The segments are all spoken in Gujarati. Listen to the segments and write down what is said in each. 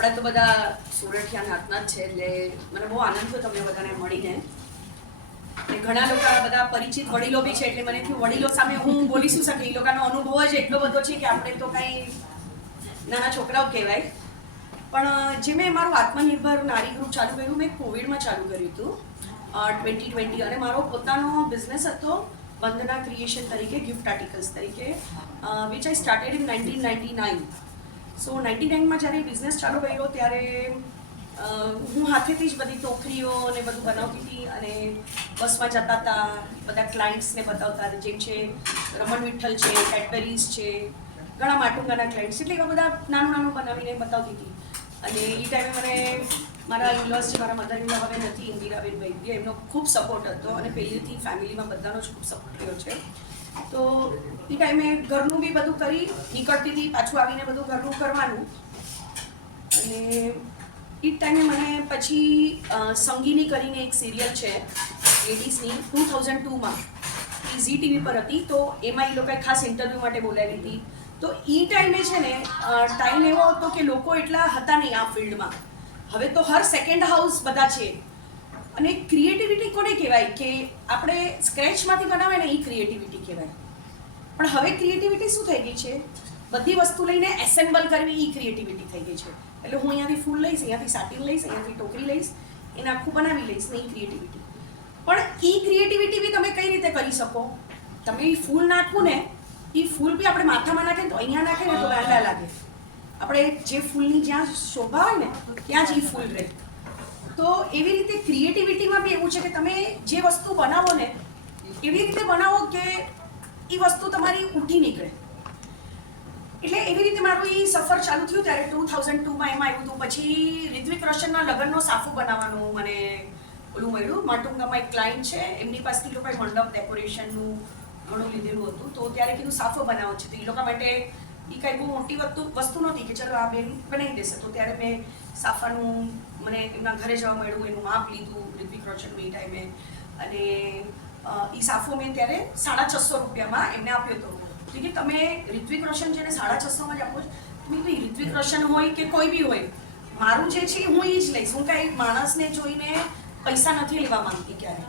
આપણે તો બધા સોરઠિયાના હાથના જ છે, એટલે મને બહુ આનંદ થયો તમને બધાને મળીને. અને ઘણા લોકો બધા પરિચિત વડીલો બી છે, એટલે મને થયું વડીલો સામે હું બોલી શું શકે. એ લોકોનો અનુભવ જ એટલો બધો છે કે આપણે તો કાંઈ નાના છોકરાઓ કહેવાય. પણ જે મેં મારું આત્મનિર્ભર નારી ગ્રુપ ચાલુ કર્યું, મેં કોવિડમાં ચાલુ કર્યું હતું 2020, અને મારો પોતાનો બિઝનેસ હતો વંદના ક્રિએશન તરીકે, ગિફ્ટ આર્ટિકલ્સ તરીકે, વિચ આઈ સ્ટાર્ટેડ ઇન 1999. સો 99માં જ્યારે બિઝનેસ ચાલુ કર્યો ત્યારે હું હાથેથી જ બધી ટોકરીઓ અને બધું બનાવતી હતી, અને બસમાં જતા હતા, બધા ક્લાયન્ટ્સને બતાવતા હતા, જેમ છે રમણ વિઠ્ઠલ છે, કેડબરીઝ છે, ઘણા માટુંગાના ક્લાયન્ટ્સ, એટલે એવા બધા નાનું નાનું બનાવીને બતાવતી હતી. અને એ ટાઈમે મને મારા ઇનલોસ છે, મારા મધર ઇનલો હવે નથી, ઇન્દિરાબેન વૈદ્ય, એમનો ખૂબ સપોર્ટ હતો, અને પહેલેથી ફેમિલીમાં બધાનો જ ખૂબ સપોર્ટ રહ્યો છે. તો એ ટાઈમે ઘરનું બી બધું કરી નીકળતી હતી, પાછું આવીને બધું ઘરનું કરવાનું. અને એ જ ટાઈમે મને પછી સંગીની કરીને એક સિરિયલ છે લેડીઝની 2002માં, એ ઝી ટીવી પર હતી, તો એમાં એ લોકોએ ખાસ ઇન્ટરવ્યૂ માટે બોલાવી હતી. તો એ ટાઈમે છે ને ટાઈમ એવો હતો કે લોકો એટલા હતા નહીં આ ફિલ્ડમાં. હવે તો હર સેકન્ડ હાઉસ બધા છે. અને ક્રિએટિવિટી કોને કહેવાય કે આપણે સ્ક્રેચમાંથી બનાવે ને, એ ક્રિએટિવિટી કહેવાય. પણ હવે ક્રિએટિવિટી શું થઈ ગઈ છે, બધી વસ્તુ લઈને એસેમ્બલ કરવી, એ ક્રિએટિવિટી થઈ ગઈ છે. એટલે હું અહીંયાથી ફૂલ લઈશ, અહીંયાથી સાટીન લઈશ, અહીંયાથી ટોકરી લઈશ, એને આખું બનાવી લઈશ, ને એ ક્રિએટિવિટી. પણ એ ક્રિએટિવિટી બી તમે કઈ રીતે કરી શકો? તમે એ ફૂલ નાખવું ને, એ ફૂલ બી આપણે માથામાં નાખે ને તો અહીંયા નાખે ને તો ગાંડા લાગે. આપણે જે ફૂલની જ્યાં શોભા હોય ને ત્યાં જ એ ફૂલ રહે. તો એવી રીતે ક્રિએટિવિટીમાં બી એવું છે કે તમે જે વસ્તુ બનાવો ને એવી રીતે બનાવો કે એ વસ્તુ તમારી ઉઠી નીકળે. એટલે એવી રીતે મારું એ સફર ચાલુ થયું ત્યારે 2002માં એમાં આવ્યું હતું. પછી ઋત્વિક રોશનના લગ્નનો સાફો બનાવવાનું મને ઓલું મળ્યું. માટુંગામાં એક ક્લાયન્ટ છે, એમની પાસેથી લોકોએ મંડપ ડેકોરેશનનું ઘણું લીધેલું હતું. તો ત્યારે કીધું સાફો બનાવો છે, તો એ લોકો માટે એ કાંઈ બહુ મોટી વસ્તુ નહોતી કે ચલો આ બેન બનાવી દેશે. તો ત્યારે મેં સાફાનું મને એમના ઘરે જવા મળ્યું, એનું માપ લીધું ઋત્વિક રોશનનું એ ટાઈમે, અને એ સાફો મેં ત્યારે 650 રૂપિયામાં એમને આપ્યો હતો. કે તમે ઋત્વિક રોશન જેને 650માં જ આપો છો, તમે ઋત્વિક રોશન હોય કે કોઈ બી હોય, મારું જે છે હું એ જ લઈશ. હું કાંઈ માણસને જોઈને પૈસા નથી લેવા માંગતી ક્યારે.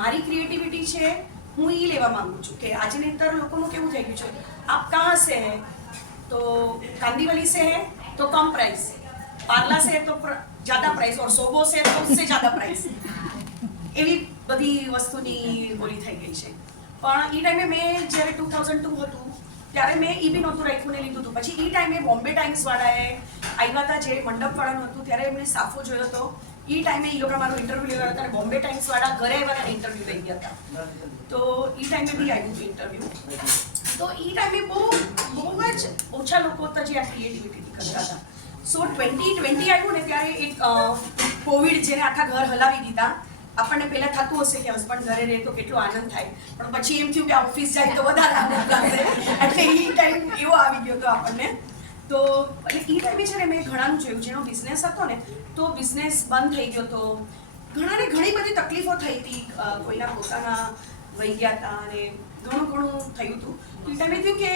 મારી ક્રિએટિવિટી છે, હું એ લેવા માંગુ છું. કે આજની અંદર લોકોનું કેવું થઈ ગયું છે, આપ કહાં સે હૈ તો કાંદીવલી સે હૈ તો કમ પ્રાઇસ, પાર્લા સે તો જ્યાદા પ્રાઇસ, ઓર સોબો સે તો उससे જ્યાદા પ્રાઇસ. એવી બધી વસ્તુની બોલી થઈ ગઈ છે. પણ એ ટાઈમે મેં જ્યારે 2002 હતું ત્યારે મેં એ બી નહોતું રાખ્યું ને લીધું હતું. પછી એ ટાઈમે બોમ્બે ટાઈમ્સવાળાએ આવ્યા હતા, જે મંડપવાળાનું હતું, ત્યારે એમને સાફો જોયો હતો. એ ટાઈમે એ લોકો મારું ઇન્ટરવ્યૂ લેવા હતા, અને બોમ્બે ટાઈમ્સવાળા ઘરે આવ્યા હતા, ઇન્ટરવ્યૂ લઈ ગયા હતા. તો એ ટાઈમે બી આવ્યું હતું ઇન્ટરવ્યૂ. તો એ ટાઈમે બહુ જ ઓછા લોકો હતા જે આ ક્રિએટિવિટી કરતા હતા. સો 2020 આવ્યું ને ત્યારે એક કોવિડ જેને આખા ઘર હલાવી દીધા. આપણને પહેલાં થતું હશે કે હસબન્ડ ઘરે રહે તો કેટલો આનંદ થાય, પણ પછી એમ થયું કે ઓફિસ જાય તો વધારે આનંદ લાગે. એટલે એ ટાઈમ એવો આવી ગયો હતો આપણને. તો એટલે એ ટાઈમે છે ને મેં ઘણાનું જોયું, જેનો બિઝનેસ હતો ને તો બિઝનેસ બંધ થઈ ગયો હતો. ઘણાને ઘણી બધી તકલીફો થઈ હતી, કોઈના પોતાના વહી ગયા હતા, અને ઘણું થયું હતું. એ ટાઈમે થયું કે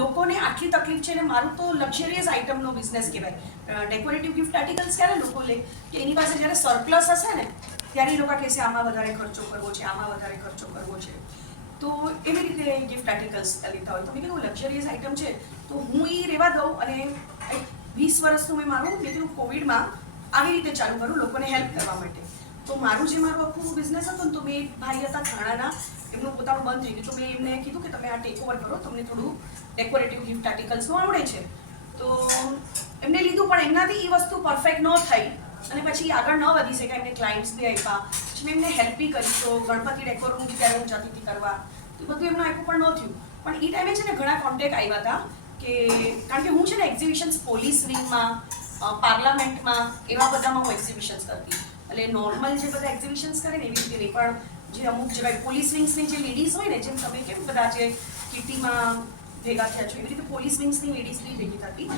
લોકોને આટલી તકલીફ છે, ને મારું તો લક્ઝરિયસ આઇટમનો બિઝનેસ કહેવાય. ડેકોરેટિવ ગિફ્ટ આર્ટિકલ્સ ક્યારે લોકો લે કે એની પાસે જ્યારે સરપ્લસ હશે ને ત્યારે એ લોકો કહેશે આમાં વધારે ખર્ચો કરવો છે, આમાં વધારે ખર્ચો કરવો છે. તો એવી રીતે ગિફ્ટ આર્ટિકલ્સ લેતા હોય. તો મેં કીધું લક્ઝરિયસ આઇટમ છે તો હું એ રહેવા દઉં, અને 20 વર્ષનું મેં કીધું કોવિડમાં આવી રીતે ચાલુ કરું લોકોને હેલ્પ કરવા માટે. તો મારું આખું બિઝનેસ હતું ને, તો મેં ભાઈ હતા થાણાના, એમનું પોતાનું બંધ થઈ ગયું. તો મેં એમને કીધું કે તમે આ ટેક ઓવર કરો, તમને થોડું ડેકોરેટિવ ગિફ્ટ આર્ટિકલ્સનું આવડે છે. તો એમને લીધું, પણ એમનાથી એ વસ્તુ પરફેક્ટ ન થઈ, અને પછી આગળ ન વધી શકાય. એમને ક્લાયન્ટ્સ બી આપ્યા, પછી મેં એમને હેલ્પ બી કરી. તો ગણપતિ ડેકોરનું બી ત્યારે હું જતી હતી કરવા, તો બધું એમનું આપ્યું પણ ન થયું. પણ એ ટાઈમે છે ને ઘણા કોન્ટેક્ટ આવ્યા હતા, કે કારણ કે હું છે ને એક્ઝિબિશન્સ પોલીસ વિંગમાં, પાર્લામેન્ટમાં, એવા બધામાં હું એક્ઝિબિશન્સ કરતી. એટલે નોર્મલ જે બધા એક્ઝિબિશન્સ કરે ને એવી રીતે નહીં, પણ જે અમુક જેવા પોલીસ વિંગ્સની જે લેડીઝ હોય ને, જેમ તમે કેમ બધા જે કિટીમાં ભેગા થયા છો, એવી રીતે પોલીસ વિંગ્સની લેડીઝ બી ભેગી થતી,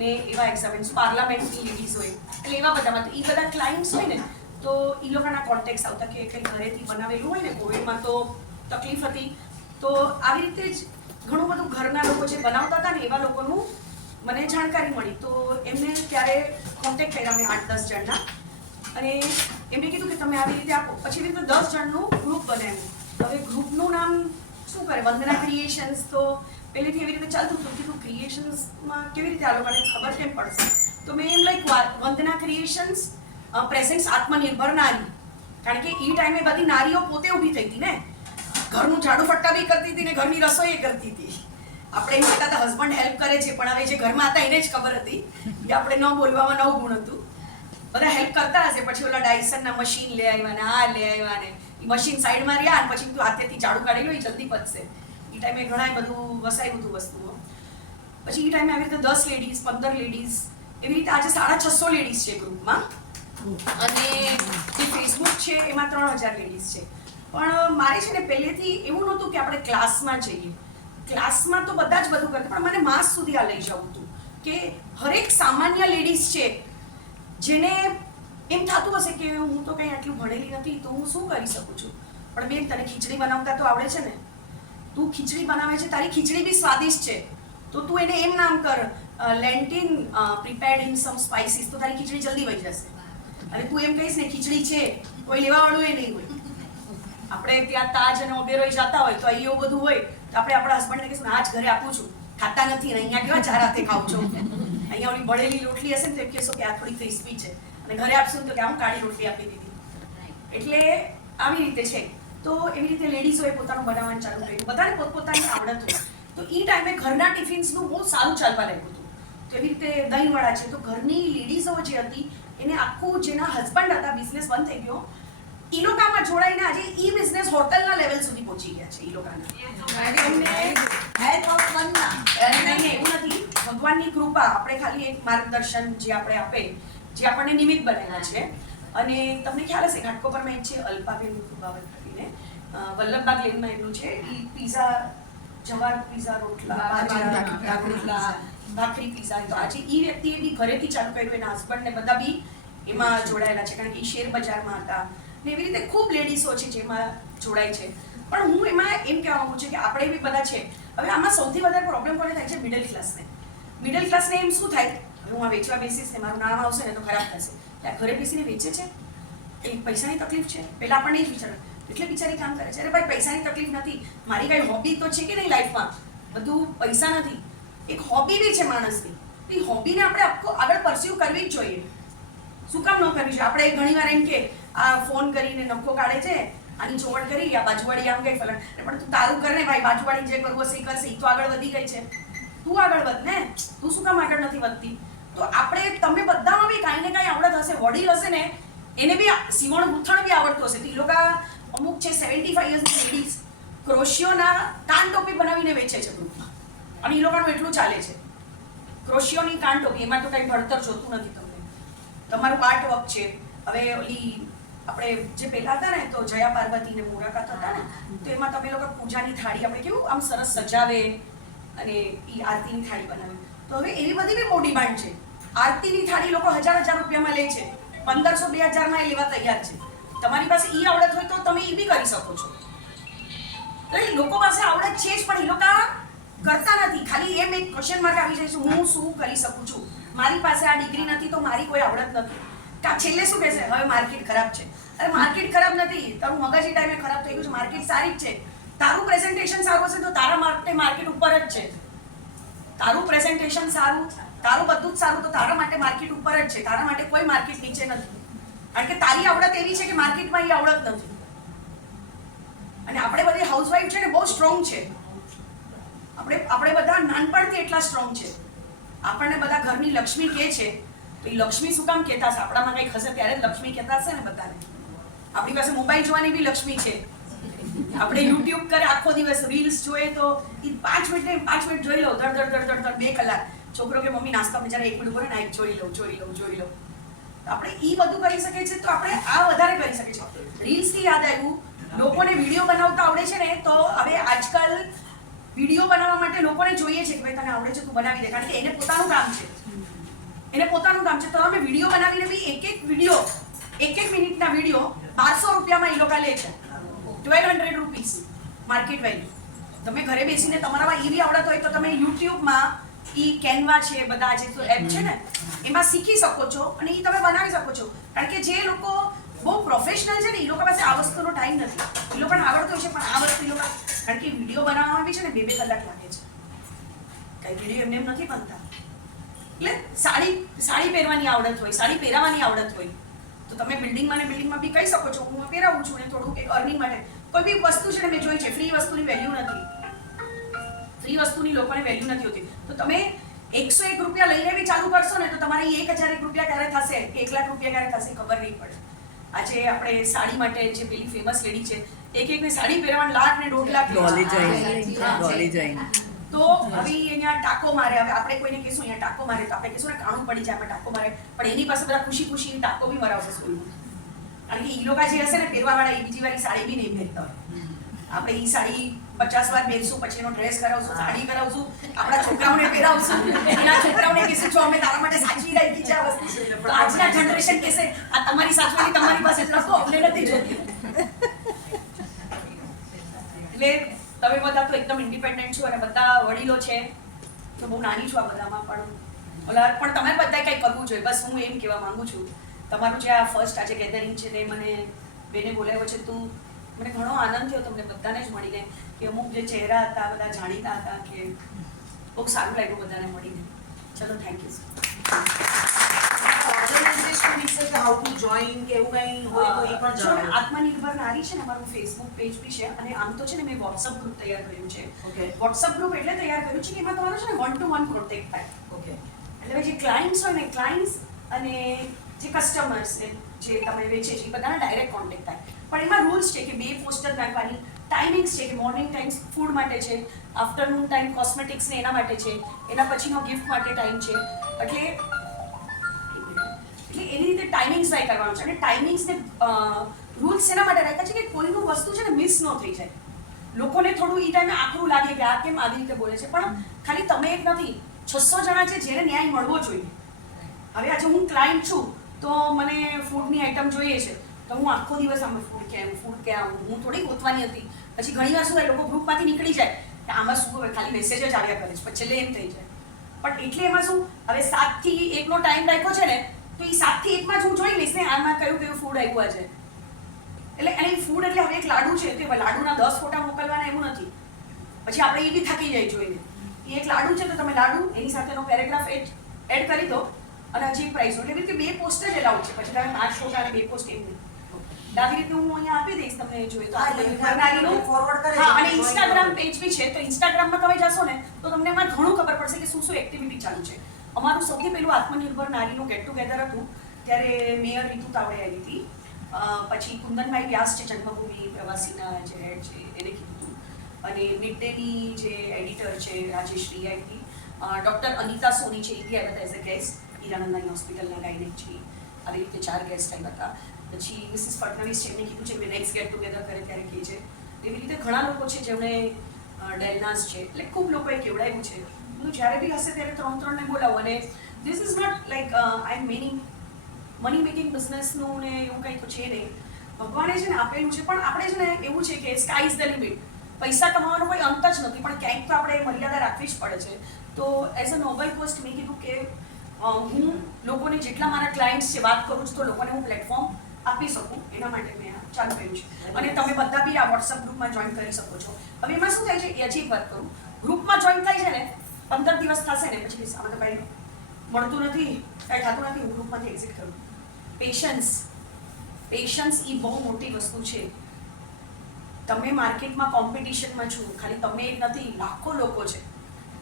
ને એવા એક્ઝામ્સ પાર્લામેન્ટની લેડીઝ હોય, એટલે એવા બધામાં એ બધા ક્લાયન્ટ્સ હોય ને, તો એ લોકોના કોન્ટેક્ટ્સ આવતા કે કંઈ ઘરેથી બનાવેલું હોય ને, કોવિડમાં તો તકલીફ હતી. તો આવી રીતે જ ઘણું બધું ઘરના લોકો જે બનાવતા હતા ને એવા લોકોનું મને જાણકારી મળી તો એમને ત્યારે કોન્ટેક્ટ કર્યા મેં 8-10 જણના અને એમને કીધું કે તમે આવી રીતે આપો. પછી એવી રીતે 10 જણનું ગ્રુપ બનાવ્યું. હવે ગ્રુપનું નામ શું કરે, વંદના ક્રિએશન્સ. તો પહેલેથી એવી રીતે ચાલતું હતું. કીધું ક્રિએશન્સમાં કેવી રીતે આ લોકોને ખબર કેમ પડશે, તો મેં એમ વંદના ક્રિએશન્સ પ્રેઝન્ટ્સ આત્મનિર્ભર નારી. કારણ કે એ ટાઈમે બધી નારીઓ પોતે ઊભી થઈ હતી ને, ઘરનું ઝાડુ ફટકા બી કરતી હતી ને ઘરની રસોઈ કરતી હતી. આપણે એમ કહેતા હતા હસબન્ડ હેલ્પ કરે છે, પણ હવે જે ઘરમાં હતા એને જ ખબર હતી કે આપણે ન બોલવામાં 9 ગુણ હતું. બધા હેલ્પ કરતા હશે. પછી ઓલા ડાયસનના મશીન લે આવ્યા ને આ લે આવ્યા ને એ મશીન સાઈડમાં રહ્યા ને પછી તું હાથેથી ઝાડુ કાઢી લો, એ જલ્દી પતશે. એ ટાઈમે ઘણા બધું વસાયું હતું વસ્તુઓ. પછી એ ટાઈમે આવી રીતે 10 લેડીઝ 15 લેડીઝ એવી રીતે આજે 650 લેડીઝ છે ગ્રુપમાં. અને જે ફેસબુક છે એમાં 3000 લેડીઝ છે. પણ મારે છે ને પહેલેથી એવું નહોતું કે આપણે ક્લાસમાં જઈએ. ક્લાસમાં તો બધા જ બધું કરતા, પણ મને માસ સુધી આ લઈ જવું હતું કે હરેક સામાન્ય લેડીઝ છે જેને એમ થતું હશે કે હું તો કંઈ આટલું ભણેલી નથી તો હું શું કરી શકું છું. પણ બેન, તને ખીચડી બનાવતા તો આવડે છે ને, તું ખીચડી બનાવે છે, તારી ખીચડી બી સ્વાદિષ્ટ છે, તો તું એને એમ નામ કર લેન્ટિન પ્રિપેર્ડ ઇન સમ સ્પાઇસીસ, તો તારી ખીચડી જલ્દી વહી જશે. અને તું એમ કહીશ ને ખીચડી છે, કોઈ લેવાવાળું એ નહીં હોય. આપણે ત્યાં તાજ અને ઓબેરોય જતા હોય તો એવું બધું હોય તો આપણે આપણા હસબન્ડને કહીશું આજ ઘરે આપું છું, ખાતા નથી ને અહીંયા કેવા ચાર હાથે ખાવ છો. અહીંયા ઓલી બળેલી રોટલી હશે ને તો એમ કહેશો કે આ થોડી ક્રિસ્પી છે, અને ઘરે આપશું તો કે આમ કાળી રોટલી આપી દીધી. એટલે આવી રીતે છે. તો એવી રીતે લેડીઝોએ પોતાનું બનાવવાનું ચાલુ કર્યું. બધાને પોતપોતાની આવડત હોય. તો એ ટાઈમે ઘરના ટિફિન્સનું બહુ સારું ચાલવા લાગ્યું હતું. તો એવી રીતે દહીંવડા છે, તો ઘરની લેડીઝો જે હતી એને આખું જેના હસબન્ડ હતા બિઝનેસ બંધ થઈ ગયો, ઈ લોકામાં જોડાઈને આજે ઈ બિઝનેસ હોટલના લેવલ સુધી પહોંચી ગયા છે. ઈ લોકાના એવું નથી, ભગવાનની કૃપા. આપણે ખાલી એક માર્ગદર્શન જે આપણે આપે, જે આપણને નિમિત્ત બનેલા છે. અને તમને ખ્યાલ હશે ઘાટકોપરમાં એક છે અલ્પાબેન કૃપાવત કરીને, વલ્લભબાગ લેનમાં એમનું છે. ઈ પીઝા, જવાર પીઝા, રોટલા, ભાખરી પીઝા. તો આજે ઈ વ્યક્તિએ બી ઘરેથી ચાલુ કર્યું. એના હસબન્ડ ને બધા બી એમાં જોડાયેલા છે, કારણ કે એ શેર બજારમાં હતા. ને એવી રીતે ખૂબ લેડીઝો છે જેમાં જોડાય છે. પણ હું એમાં એમ કહેવા માંગુ છું કે આપણે બી બધા છે. હવે આમાં સૌથી વધારે પ્રોબ્લેમ કોને થાય છે? મિડલ ક્લાસને. મિડલ ક્લાસને એમ શું થાય, હવે હું આ વેચવા બેસીશ ને મારું નામ આવશે ને તો ખરાબ થશે. ત્યાં ઘરે બેસીને વેચે છે એ પૈસાની તકલીફ છે, પહેલા આપણને જ વિચાર. એટલે બિચારી કામ કરે છે. અરે ભાઈ, પૈસાની તકલીફ નથી, મારી કઈ હોબી તો છે કે નહીં લાઈફમાં. બધું પૈસા નથી, એક હોબી બી છે માણસની. એ હોબીને આપણે આગળ પરસ્યુ કરવી જ જોઈએ. શું કામ ન કરવી જોઈએ? આપણે ઘણી વાર એમ કે આ ફોન કરીને નખો કાઢે છે, આની ચોવડ કરી, આ બાજુવાળી આમ ગઈ ફલણ, પણ તું તારું કર ને ભાઈ, બાજુવાળી જે કરવું હશે એ કરશે, એ તો આગળ વધી ગઈ છે, તું આગળ વધ ને. તું શું કામ આગળ નથી વધતી? તો આપણે તમે બધામાં બી કાંઈ ને કાંઈ આવડત હશે. વડીલ હશે ને એને બી સીવણ ગૂંથણ બી આવડતું હશે. તો એ લોકો અમુક છે 75 યર્સની લેડીઝ ક્રોશિયોના કાન ટોપી બનાવીને વેચે છે ગ્રુપમાં, અને એ લોકોનું એટલું ચાલે છે. ક્રોશિયોની કાન ટોપી, એમાં તો કંઈ ભણતર જોતું નથી તમને, તમારું આર્ટ વર્ક છે. હવે ઓલી આપણે જે પહેલા હતા ને તો જયા પાર્વતી ને મુલાકાત હતા ને, તો એમાં તમે લોકો પૂજાની થાળી આપણે કેવું આમ સરસ સજાવે અને એ આરતીની થાળી બનાવે. તો હવે એવી બધી બી મોટી ડિમાન્ડ છે. આરતીની થાળી લોકો 1000 રૂપિયામાં લે છે, 1500-2000 માં એ લેવા તૈયાર છે. તમારી પાસે ઈ આવડત હોય તો તમે એ બી કરી શકો છો. તો એ લોકો પાસે આવડત છે જ, પણ એ લોકો કરતા નથી. ખાલી એમ એક ક્વેશ્ચન માર્ક આવી જાય છે, હું શું કરી શકું છું, મારી પાસે આ ડિગ્રી નથી તો મારી કોઈ આવડત નથી. છેલ્લે શું કહેશે? હવે માર્કેટ ખરાબ છે. અરે માર્કેટ ખરાબ નથી, તારું મગજ એ ટાઈમે ખરાબ થઈ ગયું છે. માર્કેટ સારી જ છે. તારું પ્રેઝન્ટેશન સારું હશે તો તારા માટે માર્કેટ ઉપર જ છે. તારું પ્રેઝન્ટેશન સારું, તારું બધું જ સારું તો તારા માટે માર્કેટ ઉપર જ છે. તારા માટે કોઈ માર્કેટ નીચે નથી. કારણ કે તારી આવડત એવી છે કે માર્કેટમાં એ આવડત નથી. અને આપણે બધી હાઉસવાઈફ છે ને બહુ સ્ટ્રોંગ છે. આપણે બધા નાનપણથી એટલા સ્ટ્રોંગ છે. આપણને બધા ઘરની લક્ષ્મી કહે છે, તો એ લક્ષ્મી શું કામ કહેતા હશે? આપણામાં કંઈક હશે ત્યારે જ લક્ષ્મી કહેતા હશે ને બધાને. આપણી પાસે મોબાઈલ જોવાની બી લક્ષ્મી છે. આપણે યુટ્યુબ કરે આખો દિવસ, રીલ્સ જોઈએ તો એ 5 મિનિટ જોઈ લો, ધડ 2 કલાક. છોકરો કે મમ્મી નાસ્તા બિચારા 1 મિનિટ બોલે ને જોઈ લઉં. આપણે એ બધું કરી શકીએ છીએ, તો આપણે આ વધારે કરી શકીએ છીએ. રીલ્સથી યાદ આવ્યું, લોકોને વિડીયો બનાવતા આવડે છે ને, તો હવે આજકાલ વિડીયો બનાવવા માટે લોકોને જોઈએ છે કે ભાઈ તને આવડે છે તું બનાવી દે, કારણ કે એને પોતાનું કામ છે. તો અમે વિડીયો બનાવીને બી એક વિડીયો 1 મિનિટના વિડીયો 1200 રૂપિયામાં એ લોકો લે છે. 1200 રૂપીસ માર્કેટ વેલ્યુ. તમે ઘરે બેસીને તમારામાં એવી આવડત હોય તો તમે યુટ્યુબમાં ઈ કેનવા છે, બધા જે એપ છે ને એમાં શીખી શકો છો અને એ તમે બનાવી શકો છો. કારણ કે જે લોકો બહુ પ્રોફેશનલ છે ને એ લોકો પાસે આ વસ્તુનો ટાઈમ નથી. એ લોકોને આવડતું છે પણ આ વસ્તુ એ લોકો, કારણ કે વિડીયો બનાવવામાં બી છે ને 2-2 કલાક લાગે છે. કઈ વિડીયો એમને એમ નથી બનતા. એટલે સાડી પહેરવાની આવડત હોય, સાડી પહેરાવાની આવડત હોય તો તમે બિલ્ડિંગમાં બી કહી શકો છો હું પહેરાવું છું ને થોડુંક એક અર્નિંગ માટે. કોઈ બી વસ્તુ છે ને મેં જોઈ છે, ફ્રી વસ્તુની વેલ્યુ નથી. ફ્રી વસ્તુની લોકોને વેલ્યુ નથી હોતી. તો તમે 101 રૂપિયા લઈને બી ચાલુ કરશો ને તો તમારે 1001 રૂપિયા ક્યારે થશે કે 1 લાખ રૂપિયા ક્યારે થશે ખબર નહીં પડે. આજે આપણે સાડી માટે જે પેલી ફેમસ લેડી છે, એક સાડી પહેરવાના લાખ ને 1.5 લાખ ડોલી જૈન. તો હવે અહીંયા ટાકો મારે, હવે આપણે કોઈને કહીશું અહીંયા ટાકો મારે તો આપણે કહીશું ને કાણું પડી જાય, આપણે ટાકો મારે, પણ એની પાસે બધા ખુશી ટાકો બી મરાવશે સ્કૂલમાં. કારણ કે ઈ લોકો જે હશે ને પહેરવાવાળા એ બીજી વાળી સાડી બી નહીં પહેરતા હોય. આપણે ઈ સાડી 50 વાર પહેરશું, પછી એનો ડ્રેસ કરાવશું, સાડી કરાવશું, આપણા છોકરાઓને પહેરાવશું, એના છોકરાઓને કહીશું જો અમે તારા માટે સાચવી રાખી છે આ વસ્તુ. તો આજના જનરેશન કહેશે આ તમારી સાચવણી તમારી પાસે જ રાખો, અમને નથી જોતી. એટલે તમે બધા તો એકદમ ઇન્ડિપેન્ડન્ટ છો અને બધા વડીલો છે. તો બહુ નાની છું આ બધામાં, પણ તમે બધાએ કંઈ કરવું જોઈએ. બસ હું એમ કહેવા માંગુ છું. તમારું જે આ ફર્સ્ટ આજે ગેધરિંગ છે તે મને બેને બોલાવ્યો છે, તું મને ઘણો આનંદ થયો તમને બધાને જ મળીને, કે અમુક જે ચહેરા હતા બધા જાણીતા હતા, કે બહુ સારું લાગ્યું બધાને મળીને. ચલો, થેન્ક યુ. આત્મનિર્ભર નારી છે ને અમારું ફેસબુક પેજ બી છે અને આમ તો છે ને મેં વોટ્સઅપ ગ્રુપ તૈયાર કર્યું છે. વોટ્સઅપ ગ્રુપ એટલે તૈયાર કર્યું છે કે એમાં તમારો છે ને 1-to-1 પ્રોટેક્ટ થાય. એટલે જે ક્લાયન્ટ્સ હોય ને, ક્લાયન્ટ્સ અને જે કસ્ટમર્સ જે તમે વેચે છે એ બધાના ડાયરેક્ટ કોન્ટેક્ટ થાય. પણ એમાં રૂલ્સ છે કે 2 પોસ્ટર નાખવાની, ટાઈમિંગ્સ છે કે મોર્નિંગ ટાઈમ્સ ફૂડ માટે છે, આફ્ટરનૂન ટાઈમ કોસ્મેટિક્સ ને એના માટે છે, એના પછીનો ગિફ્ટ માટે ટાઈમ છે. એટલે એની રીતે ટાઈમિંગ્સ ટ્રાય કરવાનો છે. અને ટાઈમિંગ્સને રૂલ્સ એના માટે રાખ્યા છે કે કોઈનું વસ્તુ છે ને મિસ ન થઈ જાય. લોકોને થોડું એ ટાઈમે આકરું લાગે કે આ કેમ આવી રીતે બોલે છે, પણ ખાલી તમે એક નથી, 600 જણા છે જેને ન્યાય મળવો જોઈએ. હવે આજે હું ક્લાયન્ટ છું તો મને ફૂડની આઈટમ જોઈએ છે તો હું આખો દિવસ આમાં ફૂડ ક્યાં હું થોડી ગોતવાની હતી. પછી ઘણી વાર શું થાય, લોકો ગ્રુપમાંથી નીકળી જાય કે આમાં શું હવે ખાલી મેસેજ જ આવ્યા કરે છે, પછી છેલ્લે એમ થઈ જાય. પણ એટલે એમાં શું, હવે 7 થી 1 નો ટાઈમ રાખ્યો છે ને તો એ 7 થી 1 માં જ હું જોઈ લઈશ ને આમાં કયું ફૂડ આવ્યું છે. એટલે અને ફૂડ એટલે હવે એક લાડુ છે તો લાડુના 10 ફોટા મોકલવાના એવું નથી. પછી આપણે એ બી થાકી જાય જોઈને. એ એક લાડુ છે તો તમે લાડુ એની સાથેનો પેરેગ્રાફ એડ કરી દો અને હજી પ્રાઇસ. એટલે એવી રીતે 2 પોસ્ટ જ એલાઉડ છે. પછી તમે 5 ફોટા અને 2 પોસ્ટ એમ નહીં. આવી રીતે હું અહીંયા આપી દઈશ તમને જોઈએ તો. ફોરવર્ડ કરે. હા, અને ઇન્સ્ટાગ્રામ પેજ બી છે તો ઇન્સ્ટાગ્રામમાં તમે જશો ને તો તમને એમાં ઘણું ખબર પડશે કે શું એક્ટિવિટી ચાલુ છે. અમારું સૌથી પહેલું આત્મનિર્ભર નારીનું ગેટ ટુગેધર હતું ત્યારે મેયર રીતુ તાવડે આવી હતી. પછી કુંદનભાઈ વ્યાસ છે જન્મભૂમિ પ્રવાસીના જે હેડ છે એને કીધું હતું. અને મિડ ડેની જે એડિટર છે રાજેશ્રી આવી હતી. ડૉક્ટર અનિતા સોની છે એ બી આવ્યા હતા એઝ અ ગેસ્ટ. હીરાનંદાની હોસ્પિટલના ગાયનેક છે. આવી રીતે 4 ગેસ્ટ આવ્યા હતા. પછી મિસિસ ફડણવીસ છે એમને કીધું છે કે નેક્સ્ટ ગેટ ટુગેધર કરે ત્યારે કહે છે. એવી રીતે ઘણા લોકો છે જેમણે ડેલનાસ છે એટલે ખૂબ લોકોએ કેવડાવ્યું છે. હું જ્યારે બી હશે ત્યારે 3-3 ને બોલાવું. અને this is not like I am meaning money making બિઝનેસનું ને એવું કંઈ તો છે નહીં. ભગવાને છે ને આપેલું છે પણ આપણે છે ને એવું છે કે સ્કાય ઇઝ ધ લિમિટ. પૈસા કમાવાનો કોઈ અંત જ નથી પણ ક્યાંક તો આપણે મર્યાદા રાખવી જ પડે છે. તો એઝ અ નોબલ કોસ્ટ મેં કીધું કે હું લોકોને જેટલા મારા ક્લાયન્ટ્સ છે વાત કરું છું તો લોકોને હું પ્લેટફોર્મ આપી શકું એના માટે મેં ચાલુ કર્યું છે. અને તમે બધા બી આ વોટ્સઅપ ગ્રુપમાં જોઈન કરી શકો છો. હવે એમાં શું થાય છે એ હજી એક વાત કરું, ગ્રુપમાં જોઈન થાય છે ને 15 દિવસ થશે ને પછી આમાં તો કંઈ મળતું નથી, કંઈ થતું નથી, હું ગ્રુપમાંથી એક્ઝિટ કરું. પેશન્સ એ બહુ મોટી વસ્તુ છે. તમે માર્કેટમાં કોમ્પિટિશનમાં છો, ખાલી તમે એક નથી, લાખો લોકો છે.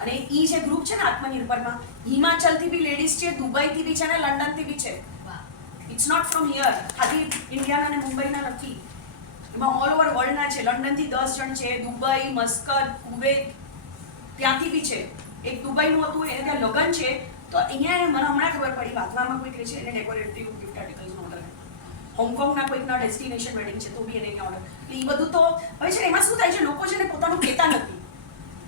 અને એ જે ગ્રુપ છે ને આત્મનિર્ભરમાં, હિમાચલથી બી લેડીઝ છે, દુબઈથી બી છે ને લંડનથી બી છે. It's not from here. ખાલી ઇન્ડિયાના અને મુંબઈના નથી, એમાં ઓલ ઓવર વર્લ્ડના છે. લંડનથી 10 જણ છે, દુબઈ, મસ્કત, કુવેત ત્યાંથી બી છે. એક દુબઈનું હતું એને ત્યાં લગ્ન છે તો અહીંયા મને હમણાં ખબર પડી વાતવામાં કોઈ કહે છે એને ડેકોરેટિવ ગિફ્ટ આર્ટિકલ્સનો ઓર્ડર. હોંગકોંગના કોઈકના ડેસ્ટિનેશન વેડિંગ છે તો બી એને અહીંયા ઓર્ડર. એટલે એ બધું તો હવે છે એમાં શું થાય છે, લોકો છે ને પોતાનું કહેતા નથી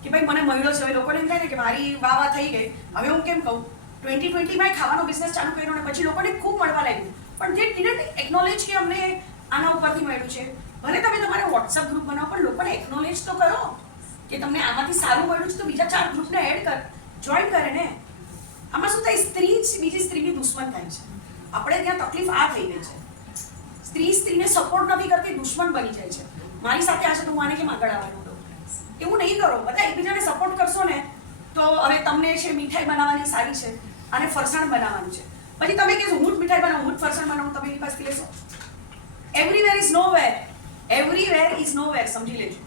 કે ભાઈ મને મળ્યો છે. હવે લોકોને એમ થાય ને કે મારી વાહ થઈ ગઈ. હવે હું કેમ કહું 2020માં ખાવાનો બિઝનેસ ચાલુ કર્યો અને પછી લોકોને ખૂબ મળવા લાગ્યું પણ તે ડિડન્ટ એકનોલેજ કે અમને આના ઉપરથી મળ્યું છે. ભલે તમે તમારા વોટ્સઅપ ગ્રુપ બનાવો પણ લોકોને એકનોલેજ તો કરો કે તમને આમાંથી સારું મળ્યું છે તો બીજા 4 ગ્રુપને એડ કર જોઈન કરે ને. આમાં શું થાય, સ્ત્રી જ બીજી સ્ત્રીની દુશ્મન થાય છે. આપણે ત્યાં તકલીફ આ થઈ ગઈ છે, સ્ત્રી સ્ત્રીને સપોર્ટ નથી કરતી, દુશ્મન બની જાય છે. મારી સાથે આ છે તો હું આને કેમ આગળ આવવાનું દઉં? એવું નહીં કરો. બધા એકબીજાને સપોર્ટ કરશો ને તો હવે તમને છે મીઠાઈ બનાવવાની સારી છે, અને ફરસાણ બનાવવાનું છે. પછી તમે કહેશો હું જ મીઠાઈ બનાવું, હું જ ફરસાણ બનાવું, તમે એની પાસેથી લેશો? Everywhere is nowhere. Everywhere is nowhere. સમજી લેજો.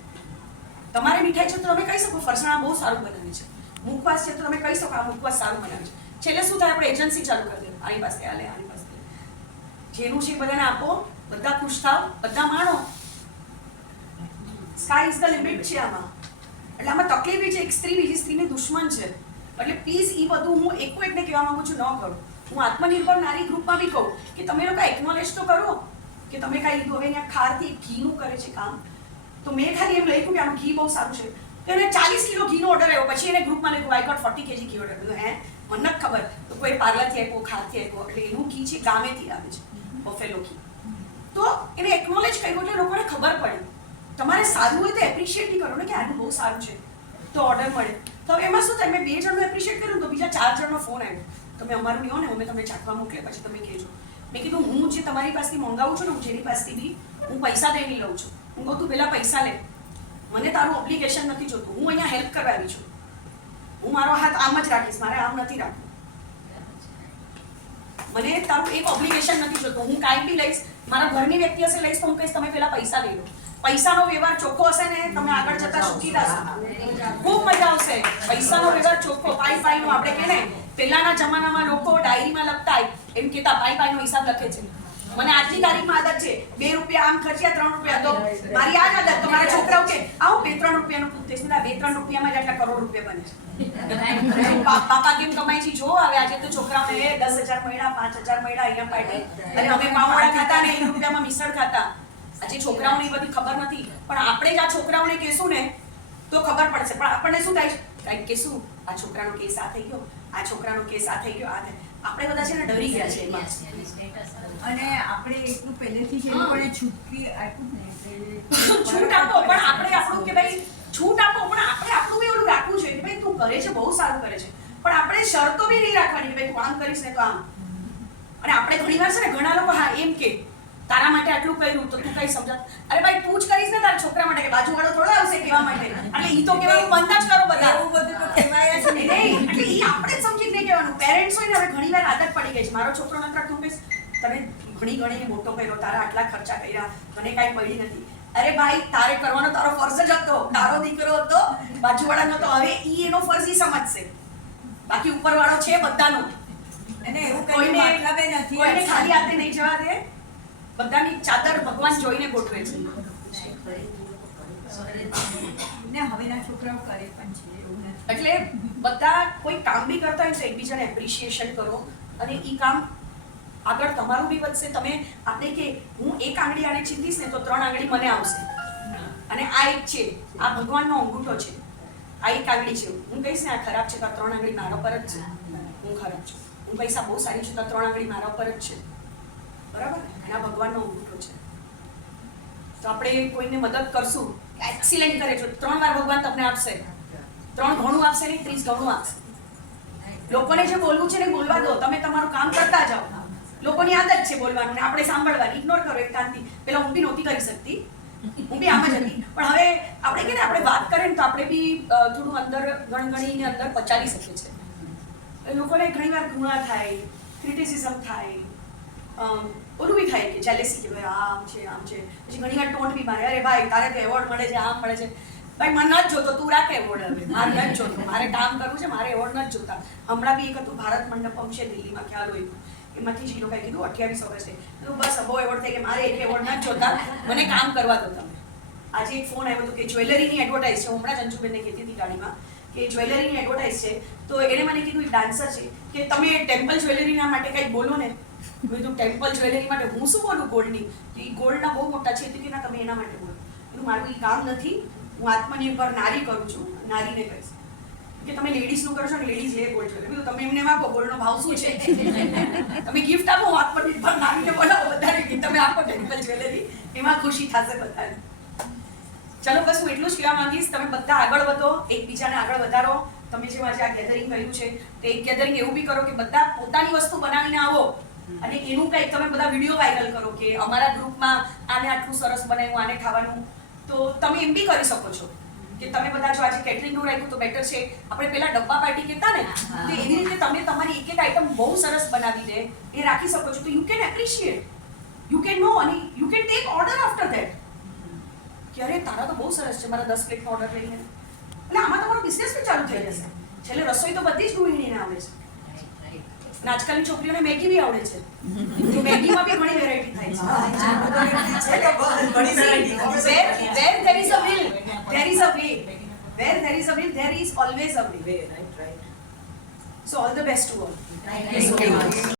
તમારે મીઠાઈ છે તો તમે કહી શકો ફરસાણ બહુ સારું બનાવે છે. મુખવાસ છે તો તમે કહી શકો આ મુખવાસ સારું બનાવે છે. છેલ્લે શું થાય, આપણે એજન્સી ચાલુ કરી દઈએ, આની પાસે આ લે, આની પાસે લે. જેનું છે બધાને આપો, બધા ખુશ થાવ, બધા માણો. સ્કાય ઇઝ ધ લિમિટ છે આમાં. એટલે આમાં તકલીફ એ છે, એક સ્ત્રી બીજી સ્ત્રીની દુશ્મન છે. એટલે પ્લીઝ એ બધું હું એકને કહેવા માંગુ છું, ન કરો. હું આત્મનિર્ભર નારી ગ્રુપમાં બી કહું કે તમે લોકો એકનોલેજ તો કરો કે તમે કાંઈ લીધું. હવે અહીંયા ખારથી ઘીનું કરે છે કામ, તો મેં ખાલી એમ લખ્યું કે આનું ઘી બહુ સારું છે, તો એને 40 કિલો ઘીનો ઓર્ડર આવ્યો. પછી એને ગ્રુપમાં લખ્યું આઈ ગોટ 40 kg ઘી ઓર્ડર. હે, મને નથી ખબર. તો કોઈ પાર્લરથી આપ્યો, ખારથી આપ્યો, એટલે એનું ઘી છે ગામેથી આવે છે, બફેલો ઘી. તો એને એકનોલેજ કર્યું એટલે લોકોને ખબર પડી. તમારે સારું હોય તો એપ્રિશિએટ બી કરો ને કે આનું બહુ સારું છે, તો ઓર્ડર મળે. તો હવે એમાં શું થાય, મેં 2 જણનું એપ્રિશિએટ કર્યું તો બીજા 4 જણનો ફોન આવ્યો, તમે અમારું લ્યો ને, અમે તમને ચાખવા મોકલે, પછી તમે કહેજો. મેં કીધું હું જે તમારી પાસેથી મંગાવું છું ને, હું જેની પાસેથી બી હું પૈસા દઈને લઉં છું, હું કહું તું પહેલાં પૈસા લે, મને તારું ઓબ્લિગેશન નથી જોતું. હું અહીંયા હેલ્પ કરવા આવી છું. હું મારો હાથ આમ જ રાખીશ, મારે આમ નથી રાખવું. મને તારું એક ઓબ્લિગેશન નથી જોતું. હું કાંઈ બી લઈશ, મારા ઘરની વ્યક્તિ હશે લઈશ, તો હું કહીશ તમે પહેલા પૈસા લઈ લો. પૈસાનો વ્યવહાર ચોખ્ખો હશે ને, તમે આગળ જતા સુખી થશો, ખૂબ મજા આવશે. પૈસાનો વ્યવહાર ચોખ્ખો, પાઈ નો. આપણે કે ને પહેલાના જમાનામાં લોકો ડાયરીમાં લખતા એમ કહેતા પાઈ નો હિસાબ લખે છે. મને આજની તારીખમાં આદત છે, 2 રૂપિયા આમ ખર્ચ્યા, 3 રૂપિયા. તો મારી આ જ આદત. તો મારા છોકરાઓ કે આવો 2-3 રૂપિયાનું પૂછીશ, 2-3 રૂપિયામાં જ આટલા કરોડ રૂપિયા બને છે. પાપા કેમ કમાય છે જો. હવે આજે તો છોકરાઓને 10,000 મળ્યા, 5,000 મળ્યા, અહીંયા પાર્ટી, અને અમે પાવડા ખાતા ને 1 રૂપિયામાં મિસળ ખાતા. આજે છોકરાઓને એ બધી ખબર નથી, પણ આપણે જ આ છોકરાઓને કહેશું ને તો ખબર પડશે. પણ આપણને શું થાય, કંઈક કહેશું, આ છોકરાનો કેસ આ થઈ ગયો, આ છોકરાનો કેસ આ થઈ ગયો, આ થાય. આપણે બધા છે ને ડરી ગયા છે એમાં. અને આપણે એટલું પહેલેથી જ એ લોકોને છૂટકી આપ્યું ને, છૂટ આપો, પણ આપણે આપણું કે ભાઈ છૂટ આપો, પણ આપણે આપણું બી ઓલું રાખવું જોઈએ કે ભાઈ તું કરે છે બહુ સારું કરે છે, પણ આપણે શરતો બી નહીં રાખવાની કે ભાઈ તું આમ કરીશ ને તો આમ. અને આપણે ઘણીવાર છે ને ઘણા લોકો હા એમ કે તારા માટે આટલું કર્યું તો તું કઈ સમજા. અરે ભાઈ તું જ કરીશ ને તારા છોકરા માટે, કે બાજુવાળો થોડો આવશે કહેવા માટે. એટલે ઈ તો કહેવાનું બંધ જ કરો બધા. એવું બધું તો કહેવાય જ નહીં. એટલે ઈ આપણે જ સમજી નહીં કહેવાનું. પેરેન્ટ્સ હોય ને હવે ઘણીવાર આદત પડી ગઈ છે, મારો છોકરો નથી રાખતો, હું કહીશ તને ઘણી મોટો કર્યો, તારા આટલા ખર્ચા કર્યા, મને કાંઈ મળી નથી. અરે ભાઈ તારે કરવાનો તારો ફરજ જ હતો, તારો દીકરો હતો, બાજુવાળાનો તો. હવે ઈ એનો ફરજ ઈ સમજશે, બાકી ઉપરવાળો છે બધાનો. અને એવું કોઈને મતલબ નથી, કોઈને ખાલી હાથે નહીં જવા દે. બધાની ચાદર ભગવાન જોઈને ગોઠવે છે. ને હવેના છોકરાઓ કરે પણ છે, એવું નથી. એટલે બધા કોઈ કામ બી કરતા હોય તો એકબીજાને એપ્રિશિએશન કરો, અને ઈ કામ આગળ તમારું બી વધશે. તમે આપણે કે હું એક આંગળી આને ચીંધીશ ને તો 3 આંગળી મને આવશે. અને આ એક છે, આ ભગવાનનો અંગૂઠો છે, આ એક આંગળી છે. હું કહીશ ને આ ખરાબ છે તો 3 આંગળી મારા પર જ છે, હું ખરાબ છું. હું પૈસા બહુ સારી છું તો 3 આંગળી મારા પર જ છે, બરાબર. અને આ ભગવાનનો અંગૂઠો છે. તો આપણે કોઈને મદદ કરશું, એક્સિલેન્ટ કરે છે, 3 વાર ભગવાન તમને આપશે. 3 ઘણું આપશે નહીં, 30 ઘણું આપશે. લોકોને જે બોલવું છે ને બોલવા દો, તમે તમારું કામ કરતા જાઓ. લોકોની આદત છે બોલવાનું ને આપણે સાંભળવાની, ઇગ્નોર કરો એકાંતથી. પેલા હું બી નહોતી કરી શકતી, હું બી આમ જ હતી, પણ હવે આપણે કે ને આપણે વાત કરીએ ને તો આપણે બી થોડું અંદર ગણગણીને અંદર પચાવી શકીએ છીએ. લોકોને ઘણીવાર ઘૃણા થાય, ક્રિટિસિઝમ થાય, ઓલું બી થાય કે જેલેસી કે ભાઈ આમ છે આમ છે. પછી ઘણીવાર ટોન્ટ બી મારે, અરે ભાઈ તારે તો એવોર્ડ મળે છે, આમ મળે છે. ભાઈ મને નથી જોતો, તું રાખ એવોર્ડ. હવે મારે નથી જોતો, મારે કામ કરવું છે, મારે એવોર્ડ નથી જોતા. હમણાં બી એક હતું ભારત મંડપમ છે દિલ્હીમાં, ખ્યાલ હોય એમાંથી જ એ લોકોએ કીધું 28 ઓગસ્ટે. બસ બહુ એવોર્ડ થઈ કે મારે એક એવોર્ડ નથી જોતા, મને કામ કરવા દો તમે. આજે એક ફોન આવ્યો હતો કે જ્વેલરીની એડવર્ટાઇઝ છે. હમણાં જ અંજુબેનને કહેતી હતી ગાડીમાં કે જ્વેલરીની એડવર્ટાઇઝ છે. તો એણે મને કીધું એક ડાન્સર છે કે તમે ટેમ્પલ જ્વેલરીના માટે કંઈક બોલો ને. મેં કીધું ટેમ્પલ જ્વેલરી માટે હું શું બોલું ગોલ્ડની? તો એ ગોલ્ડના બહુ મોટા છે, તો કે ના તમે એના માટે બોલો. કીધું મારું એ કામ નથી, હું આત્મનિર્ભર નારી કરું છું, નારીને કહીશ કે તમે લેડીઝનું કરો છો ને, લેડીઝ લે ગોલ્ડ જ્વેલરી. તમે એમને આપો, ગોલ્ડનો ભાવ શું છે? તમે ગિફ્ટ આપો, આત્મનિર્ભર નારીને બોલાવો, બધાને કે તમે આપો ટેમ્પલ જ્વેલરી, એમાં ખુશી થશે બધાને. ચલો બસ હું એટલું જ કહેવા માંગીશ, તમે બધા આગળ વધો, એકબીજાને આગળ વધારો. તમે જેમ આજે આ ગેધરિંગ કર્યું છે તે એક ગેધરિંગ એવું બી કરો કે બધા પોતાની વસ્તુ બનાવીને આવો અને એનું કંઈક તમે બધા વિડીયો વાયરલ કરો કે અમારા ગ્રુપમાં આને આટલું સરસ બનાવ્યું આને ખાવાનું, તો તમે એમ બી કરી શકો છો કે તમે બધા જો આજે કેટરિંગનું રાખ્યું તો બેટર છે. આપણે પેલા ડબ્બા પાર્ટી કહેતા ને, તો એવી રીતે તમે તમારી એક એક આઈટમ બહુ સરસ બનાવીને એ રાખી શકો છો. તો you can appreciate, you can know અને you can take order after that કે અરે તારા તો બહુ સરસ છે, મારા 10 પ્લેટનો ઓર્ડર લઈને. એટલે આમાં તમારો બિઝનેસ બી ચાલુ થઈ જશે. છેલ્લે રસોઈ તો બધી જ ગૃહિણીને આવડે છે અને આજકાલની છોકરીઓને મેગી બી આવડે છે, તો મેગીમાં બી ઘણી વેરાયટી થાય છે. Where there is a will, there is a way. Where there is a will, there is always a way. So all the best to all. Thank you so much.